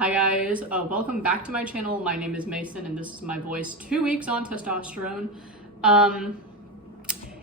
Hi guys, welcome back to my channel. My name is Mason and this is my voice 2 weeks on testosterone.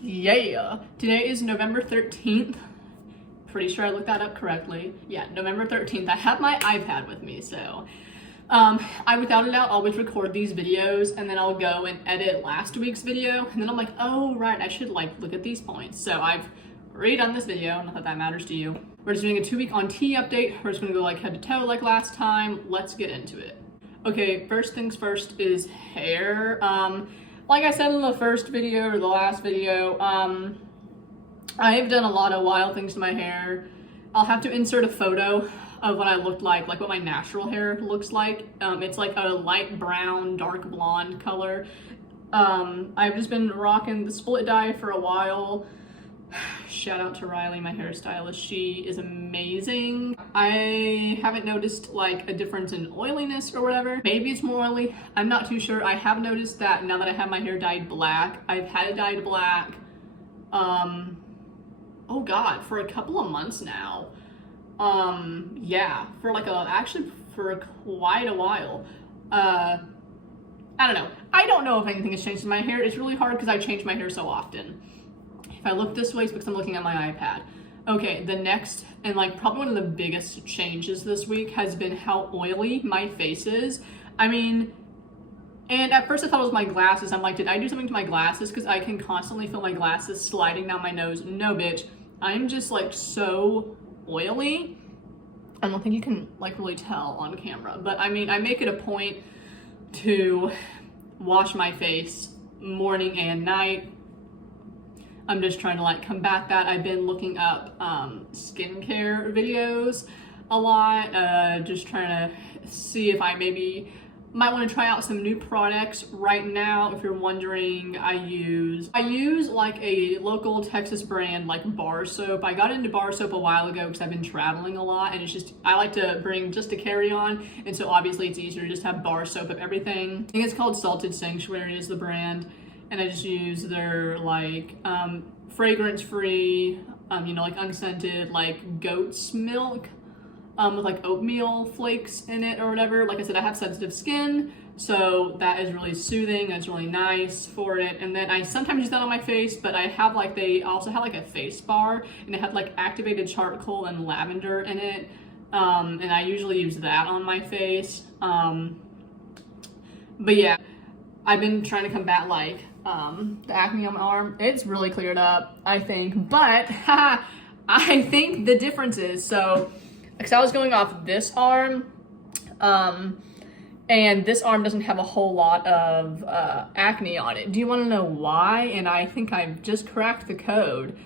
Yeah, today is November 13th. Pretty sure I looked that up correctly. Yeah, November 13th. I have my iPad with me, so I without a doubt always record these videos and then I'll go and edit last week's video and then I'm like, oh right, I should look at these points. So I've redone this video, not that that matters to you. We're just doing a 2-week on tea update. We're just gonna go head to toe like last time. Let's get into it. Okay, first things first is hair. Like I said in the first video or the last video, I have done a lot of wild things to my hair. I'll have to insert a photo of what I looked like what my natural hair looks like. It's like a light brown, dark blonde color. I've just been rocking the split dye for a while. Shout out to Riley, my hairstylist. She is amazing. I haven't noticed a difference in oiliness or whatever. Maybe it's more oily. I'm not too sure. I have noticed that now that I have my hair dyed black. I've had it dyed black, oh God, for a couple of months now. Yeah, for actually for quite a while. I don't know. I don't know if anything has changed in my hair. It's really hard because I change my hair so often. If I look this way, it's because I'm looking at my iPad. Okay, the next, and probably one of the biggest changes this week has been how oily my face is. I mean, and at first I thought it was my glasses. I'm like, did I do something to my glasses? Because I can constantly feel my glasses sliding down my nose. No, bitch. I'm just so oily. I don't think you can really tell on camera. But I mean, I make it a point to wash my face morning and night. I'm just trying to combat that. I've been looking up skincare videos a lot, just trying to see if I maybe might want to try out some new products. Right now, if you're wondering, I use a local Texas brand bar soap. I got into bar soap a while ago because I've been traveling a lot and it's just, I like to bring just to carry on, and so obviously it's easier to just have bar soap of everything. I think it's called Salted Sanctuary is the brand. And I just use their fragrance-free, unscented, goat's milk with oatmeal flakes in it or whatever. Like I said, I have sensitive skin, so that is really soothing. It's really nice for it. And then I sometimes use that on my face, but I have they also have a face bar, and it had activated charcoal and lavender in it. And I usually use that on my face. But yeah, I've been trying to combat the acne on my arm. It's really cleared up, I think, but I think the difference is, so, because I was going off this arm, and this arm doesn't have a whole lot of acne on it. Do you want to know why? And I think I've just cracked the code.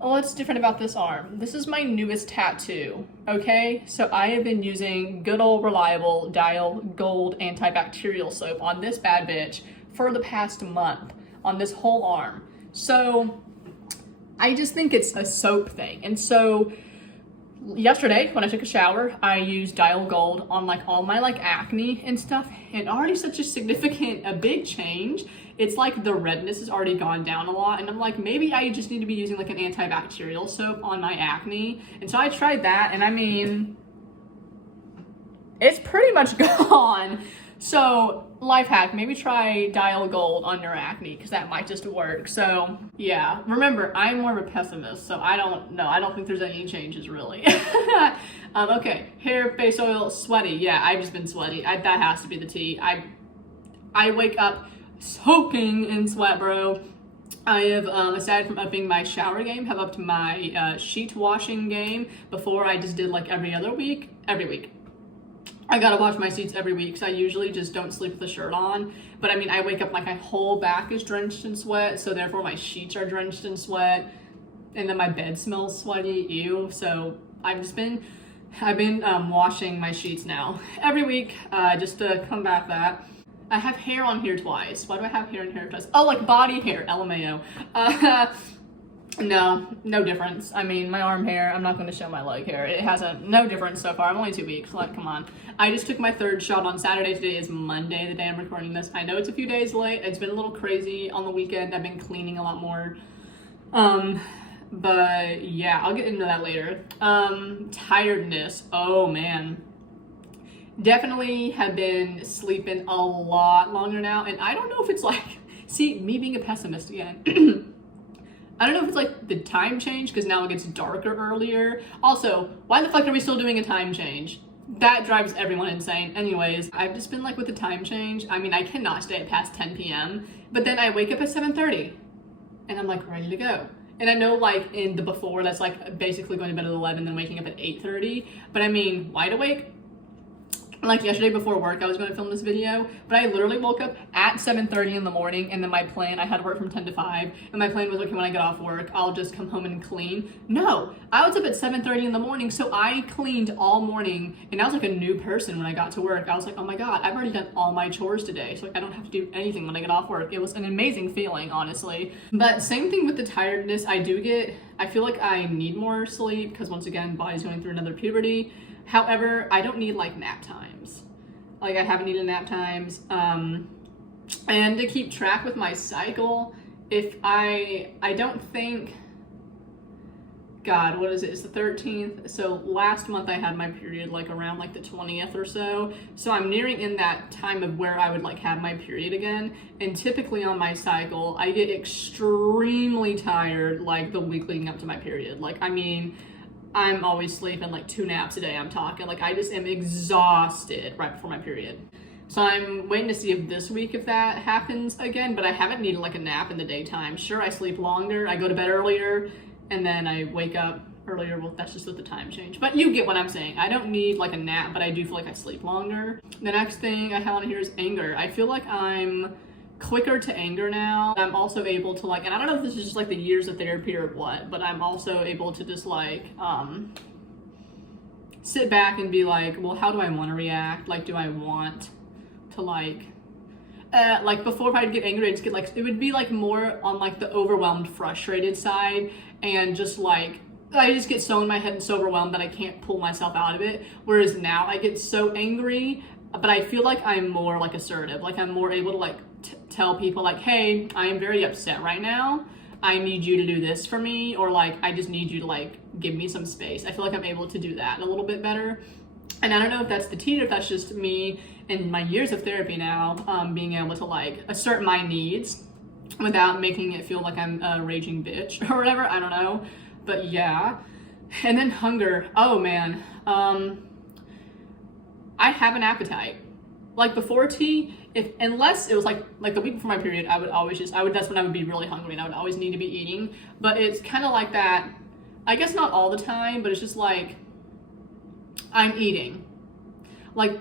Oh, what's different about this arm? This is my newest tattoo, okay? So I have been using good old reliable Dial Gold antibacterial soap on this bad bitch for the past month on this whole arm. So I just think it's a soap thing. And so yesterday when I took a shower, I used Dial Gold on all my acne and stuff, and already such a big change. It's the redness has already gone down a lot, and I'm maybe I just need to be using an antibacterial soap on my acne. And so I tried that, and I mean, it's pretty much gone. So life hack, maybe try Dial Gold on your acne because that might just work. So yeah, remember, I'm more of a pessimist, so I don't think there's any changes really. Okay, hair, face oil, sweaty. Yeah, I've just been sweaty. That has to be the tea. I wake up soaking in sweat, bro. I have, aside from upping my shower game, have upped my sheet washing game. Before I just did every week. I gotta wash my sheets every week because I usually just don't sleep with a shirt on. But I mean, I wake up my whole back is drenched in sweat, so therefore my sheets are drenched in sweat, and then my bed smells sweaty, ew. So I've been washing my sheets now every week, just to combat that. I have hair on here twice. Why do I have hair on here twice? Oh, body hair, LMAO. No difference. I mean, my arm hair, I'm not going to show my leg hair. It has no difference so far. I'm only 2 weeks. Come on. I just took my 3rd shot on Saturday. Today is Monday, the day I'm recording this. I know it's a few days late. It's been a little crazy on the weekend. I've been cleaning a lot more. But yeah, I'll get into that later. Tiredness. Oh man. Definitely have been sleeping a lot longer now, and I don't know if it's like, see, me being a pessimist again. I don't know if it's like the time change, because now it gets darker earlier. Also, why the fuck are we still doing a time change? That drives everyone insane. Anyways, I've just been like with the time change. I mean, I cannot stay past 10 p.m., but then I wake up at 7:30 and I'm like ready to go. And I know like in the before, that's like basically going to bed at 11, then waking up at 8:30. But I mean, wide awake. Like yesterday before work, I was going to film this video, but I literally woke up at 7:30 in the morning, and then my plan, I had work from 10 to 5, and my plan was, okay, when I get off work, I'll just come home and clean. No, I was up at 7:30 in the morning, so I cleaned all morning, and I was like a new person when I got to work. I was like, oh my God, I've already done all my chores today, so like I don't have to do anything when I get off work. It was an amazing feeling, honestly. But same thing with the tiredness. I feel like I need more sleep, because once again, body's going through another puberty. However, I don't need like nap times. Like I haven't needed nap times. And to keep track with my cycle, if I don't think, God, what is it? It's the 13th. So last month I had my period like around like the 20th or so. So I'm nearing in that time of where I would like have my period again. And typically on my cycle, I get extremely tired like the week leading up to my period. Like, I mean, I'm always sleeping like 2 naps a day, I'm talking. Like I just am exhausted right before my period. So I'm waiting to see if this week, if that happens again, but I haven't needed like a nap in the daytime. Sure, I sleep longer, I go to bed earlier, and then I wake up earlier. Well, that's just with the time change. But you get what I'm saying. I don't need like a nap, but I do feel like I sleep longer. The next thing I have on here is anger. I feel like I'm quicker to anger now. I'm also able to like, and I don't know if this is just like the years of therapy or what, but I'm also able to just like sit back and be like, well, how do I want to react? Like, do I want to like before, if I'd get angry, I'd just get like, it would be like more on like the overwhelmed, frustrated side, and just like I just get so in my head and so overwhelmed that I can't pull myself out of it. Whereas now I get so angry, but I feel like I'm more like assertive. Like I'm more able to like tell people like, hey, I am very upset right now. I need you to do this for me, or like I just need you to like give me some space. I feel like I'm able to do that a little bit better. And I don't know if that's the teen or if that's just me and my years of therapy now, being able to like assert my needs without making it feel like I'm a raging bitch or whatever. I don't know, but yeah. And then hunger. Oh man, I have an appetite. Like before tea, unless it was like the week before my period, that's when I would be really hungry and I would always need to be eating. But it's kind of like that, I guess not all the time, but it's just like I'm eating. Like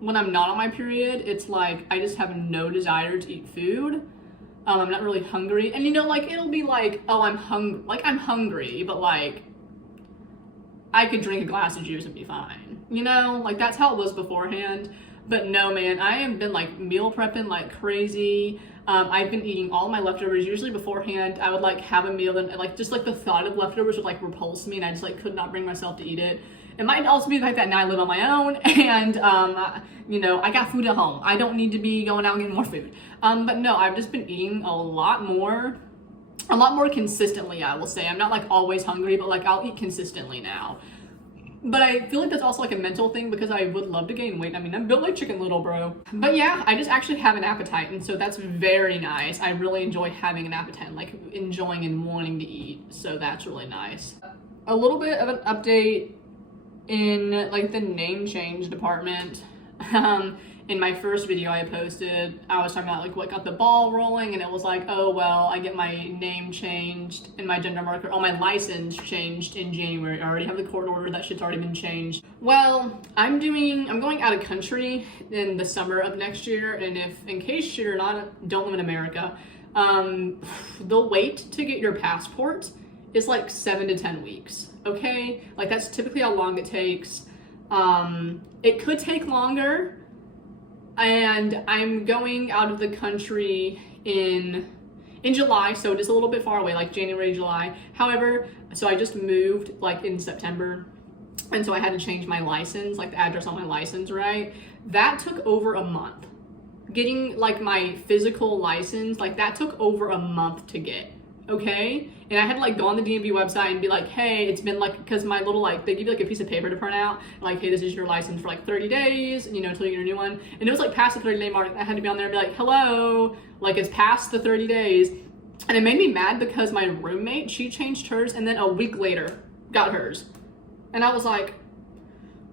when I'm not on my period, it's like I just have no desire to eat food. I'm not really hungry. And you know, like it'll be like, oh, I'm hungry, but like I could drink a glass of juice and be fine. You know, like that's how it was beforehand. But no, man, I have been like meal prepping like crazy. I've been eating all my leftovers. Usually beforehand, I would like have a meal and like just like the thought of leftovers would like repulse me, and I just like could not bring myself to eat it. It might also be the fact that now I live on my own and you know, I got food at home. I don't need to be going out and getting more food. But no, I've just been eating a lot more consistently, I will say. I'm not like always hungry, but like I'll eat consistently now. But I feel like that's also like a mental thing because I would love to gain weight. I mean, I'm built like Chicken Little, bro. But yeah, I just actually have an appetite, and so that's very nice. I really enjoy having an appetite, like enjoying and wanting to eat. So that's really nice. A little bit of an update in like the name change department. In my first video I posted, I was talking about like what got the ball rolling, and it was like, oh well, I get my name changed and my gender marker, my license changed in January. I already have the court order, that shit's already been changed. Well, I'm going out of country in the summer of next year, and if, in case you're don't live in America, the wait to get your passport is like 7 to 10 weeks, okay? Like that's typically how long it takes. It could take longer. And I'm going out of the country in July, so it is a little bit far away, like January, July. However, so I just moved like in September, and so I had to change my license, like the address on my license, right? That took over a month. Getting like my physical license, like that took over a month to get. okay? And I had to like go on the DMV website and be like, hey, it's been like, because my little like, they give you like a piece of paper to print out, like, hey, this is your license for like 30 days, you know, until you get a new one. And it was like past the 30-day mark. I had to be on there and be like, hello, like it's past the 30 days. And it made me mad because my roommate, she changed hers and then a week later got hers. And I was like,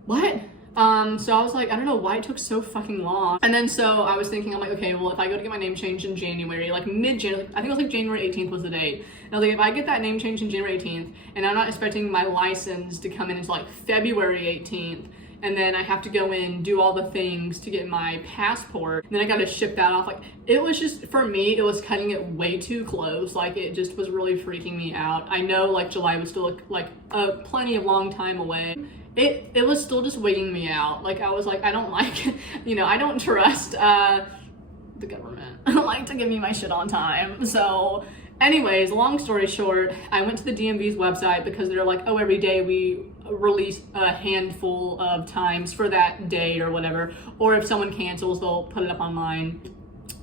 what? So I was like, I don't know why it took so fucking long. And then so I was thinking, I'm like, okay, well, if I go to get my name changed in January, like mid-January, I think it was like January 18th was the date. And I was like, if I get that name changed in January 18th, and I'm not expecting my license to come in until like February 18th, and then I have to go in, do all the things to get my passport, and then I gotta ship that off. Like, it was just, for me, it was cutting it way too close. Like, it just was really freaking me out. I know, like, July was still, like, a plenty of long time away. It was still just waiting me out. Like, I was like, I don't like, you know, I don't trust, the government. I don't like to give me my shit on time. So, anyways, long story short, I went to the DMV's website because they're like, oh, every day we release a handful of times for that date or whatever, or if someone cancels, they'll put it up online.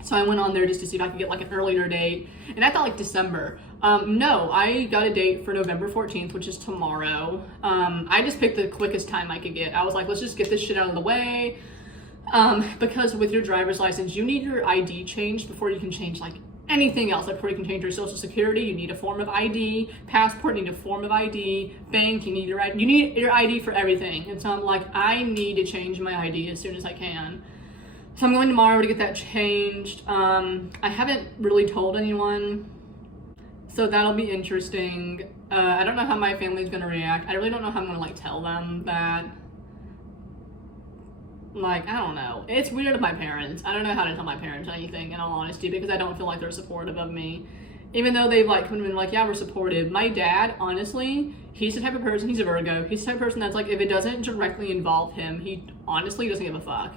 So I went on there just to see if I could get like an earlier date, and I thought like December. No, I got a date for November 14th, which is tomorrow. I just picked the quickest time I could get. I was like, let's just get this shit out of the way. Because with your driver's license, you need your ID changed before you can change like anything else. Like before you can change your social security, you need a form of ID. Passport, you need a form of ID. Bank, you need your ID. You need your ID for everything. And so I'm like, I need to change my ID as soon as I can. So I'm going tomorrow to get that changed. I haven't really told anyone, so that'll be interesting. I don't know how my family's gonna react. I really don't know how I'm gonna like tell them that. Like, I don't know. It's weird with my parents. I don't know how to tell my parents anything, in all honesty, because I don't feel like they're supportive of me. Even though they've like been like, yeah, we're supportive. My dad, honestly, he's the type of person, he's a Virgo. He's the type of person that's like, if it doesn't directly involve him, he honestly doesn't give a fuck.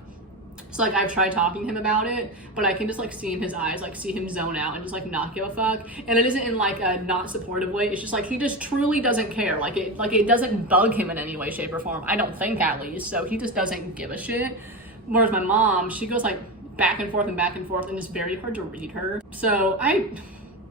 So like I've tried talking to him about it, but I can just like see in his eyes, like see him zone out and just like not give a fuck. And it isn't in like a not supportive way. It's just like he just truly doesn't care. Like it doesn't bug him in any way, shape, or form. I don't think, at least. So he just doesn't give a shit. Whereas my mom, she goes like back and forth, and it's very hard to read her. So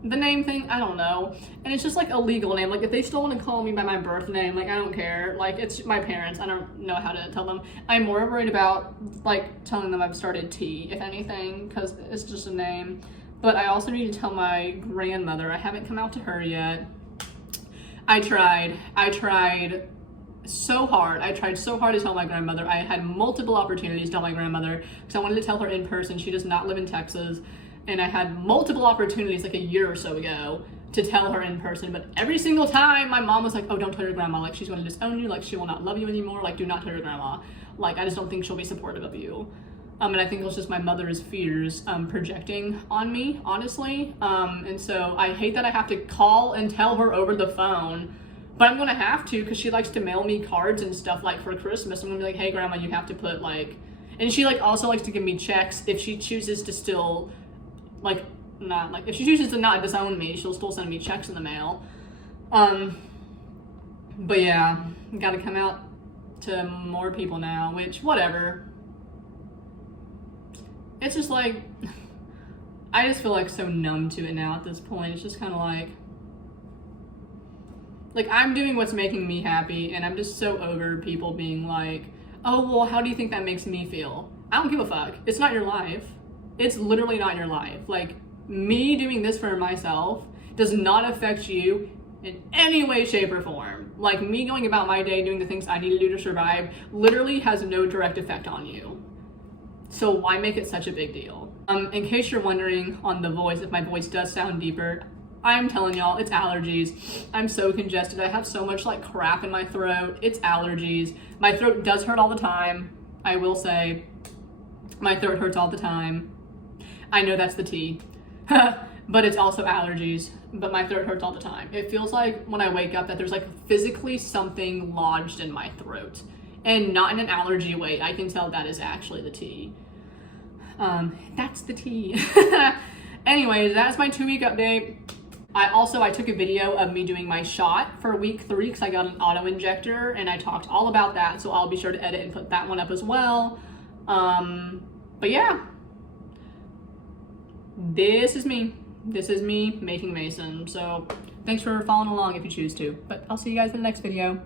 the name thing, I don't know. And it's just like a legal name. Like if they still want to call me by my birth name, like I don't care. Like it's my parents. I don't know how to tell them. I'm more worried about like telling them I've started T, if anything, because it's just a name. But I also need to tell my grandmother. I haven't come out to her yet. I tried so hard. I tried so hard to tell my grandmother. I had multiple opportunities to tell my grandmother because I wanted to tell her in person. She does not live in Texas. And I had multiple opportunities like a year or so ago to tell her in person, but every single time my mom was like, oh, don't tell your grandma, like she's going to disown you, like she will not love you anymore, like do not tell your grandma, like I just don't think she'll be supportive of you. And I think it was just my mother's fears projecting on me, honestly. And so I hate that I have to call and tell her over the phone, but I'm gonna have to because she likes to mail me cards and stuff like for Christmas. I'm gonna be like, hey grandma, you have to put like, and she like also likes to give me checks if she chooses to still like not like, if she chooses to not disown me, she'll still send me checks in the mail. But yeah, gotta come out to more people now, which whatever. It's just like, I just feel like so numb to it now at this point. It's just kind of like I'm doing what's making me happy, and I'm just so over people being like, oh well, how do you think that makes me feel? I don't give a fuck. It's not your life. It's literally not your life. Like, me doing this for myself does not affect you in any way, shape, or form. Like, me going about my day doing the things I need to do to survive literally has no direct effect on you. So why make it such a big deal? In case you're wondering on the voice, if my voice does sound deeper, I'm telling y'all, it's allergies. I'm so congested. I have so much like crap in my throat. It's allergies. My throat does hurt all the time. I will say, my throat hurts all the time. I know that's the T, but it's also allergies, but my throat hurts all the time. It feels like when I wake up that there's like physically something lodged in my throat, and not in an allergy way. I can tell that is actually the T. That's the T. Anyways, that's my 2-week update. I took a video of me doing my shot for week 3 because I got an auto injector, and I talked all about that, so I'll be sure to edit and put that one up as well. But yeah. This is me. this is me making Mason. So thanks for following along if you choose to. But I'll see you guys in the next video.